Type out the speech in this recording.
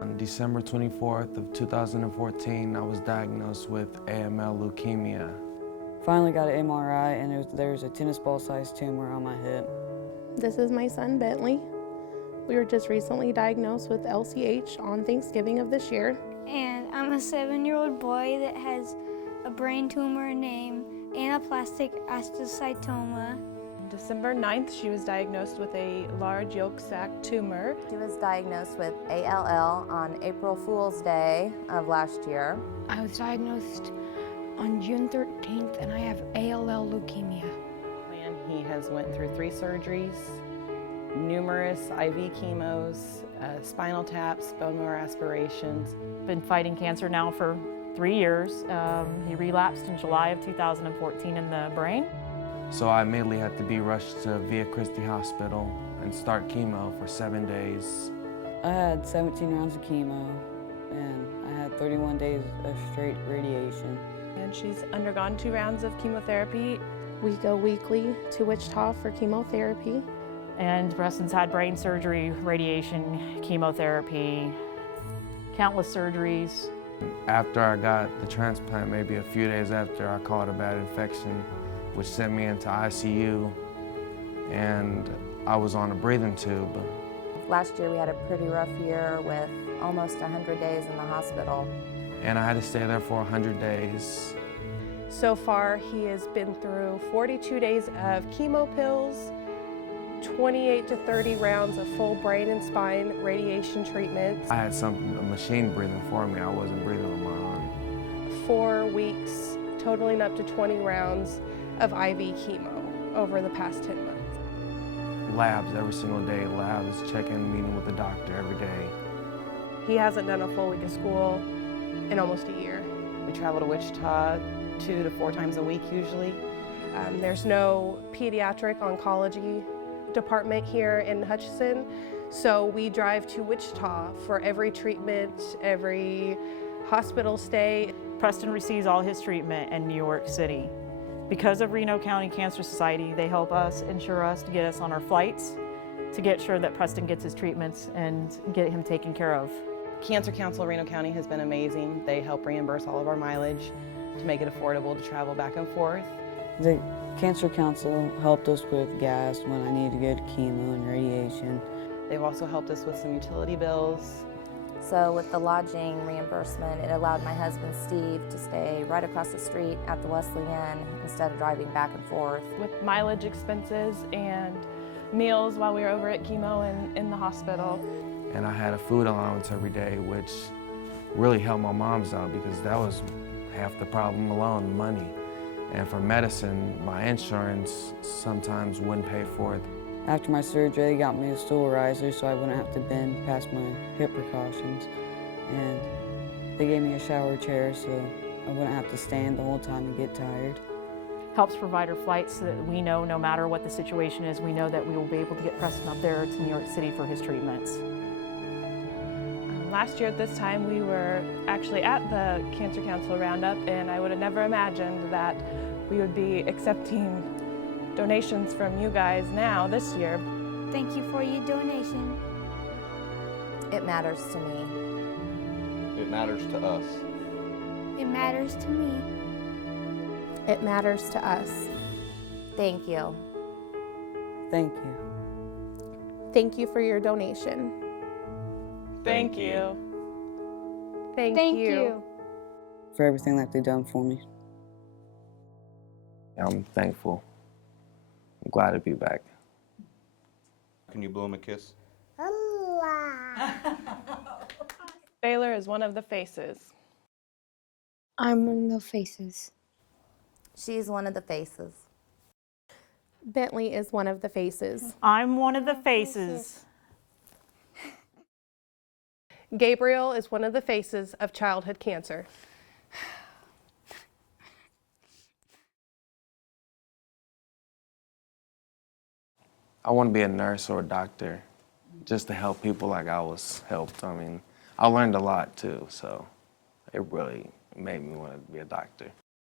On December 24th of 2014, I was diagnosed with AML leukemia. Finally got an MRI and there was a tennis ball-sized tumor on my hip. This is my son, Bentley. We were just recently diagnosed with LCH on Thanksgiving of this year. And I'm a 7-year-old boy that has a brain tumor named anaplastic astrocytoma. December 9th, she was diagnosed with a large yolk sac tumor. She was diagnosed with ALL on April Fool's Day of last year. I was diagnosed on June 13th and I have ALL leukemia. And he has went through 3 surgeries, numerous IV chemos, spinal taps, bone marrow aspirations. Been fighting cancer now for 3 years. He relapsed in July of 2014 in the brain. So I immediately had to be rushed to Via Christi Hospital and start chemo for 7 days. I had 17 rounds of chemo and I had 31 days of straight radiation. And she's undergone 2 rounds of chemotherapy. We go weekly to Wichita for chemotherapy. And Preston's had brain surgery, radiation, chemotherapy, countless surgeries. After I got the transplant, maybe a few days after, I caught a bad infection, which sent me into ICU, and I was on a breathing tube. Last year we had a pretty rough year with almost 100 days in the hospital. And I had to stay there for 100 days. So far, he has been through 42 days of chemo pills, 28 to 30 rounds of full brain and spine radiation treatments. I had a machine breathing for me. I wasn't breathing on my own. 4 weeks, totaling up to 20 rounds of IV chemo over the past 10 months. Labs every single day, labs, checking, meeting with the doctor every day. He hasn't done a full week of school in almost a year. We travel to Wichita 2 to 4 times a week usually. There's no pediatric oncology department here in Hutchinson, so we drive to Wichita for every treatment, every hospital stay. Preston receives all his treatment in New York City. Because of Reno County Cancer Society, they help us, insure us to get us on our flights, to get sure that Preston gets his treatments and get him taken care of. Cancer Council of Reno County has been amazing. They help reimburse all of our mileage to make it affordable to travel back and forth. The Cancer Council helped us with gas when I needed to go to chemo and radiation. They've also helped us with some utility bills. So with the lodging reimbursement, it allowed my husband Steve to stay right across the street at the Wesleyan instead of driving back and forth. With mileage expenses and meals while we were over at chemo and in the hospital. And I had a food allowance every day, which really helped my mom's out because that was half the problem alone, money. And for medicine, my insurance sometimes wouldn't pay for it. After my surgery, they got me a stool riser so I wouldn't have to bend past my hip precautions. And they gave me a shower chair so I wouldn't have to stand the whole time and get tired. Helps provide our flights so that we know no matter what the situation is, we know that we will be able to get Preston up there to New York City for his treatments. Last year at this time, we were actually at the Cancer Council Roundup, and I would have never imagined that we would be accepting donations from you guys now this year. Thank you for your donation. It matters to me. It matters to us. It matters to me. It matters to us. Thank you. Thank you. Thank you for your donation. Thank you. Thank you. For everything that they've done for me. I'm thankful. I'm glad to be back. Can you blow him a kiss? Baylor is one of the faces. I'm one of the faces. She's one of the faces. Bentley is one of the faces. I'm one of the faces. Gabriel is one of the faces of childhood cancer. I want to be a nurse or a doctor just to help people like I was helped. I mean, I learned a lot too, so it really made me want to be a doctor.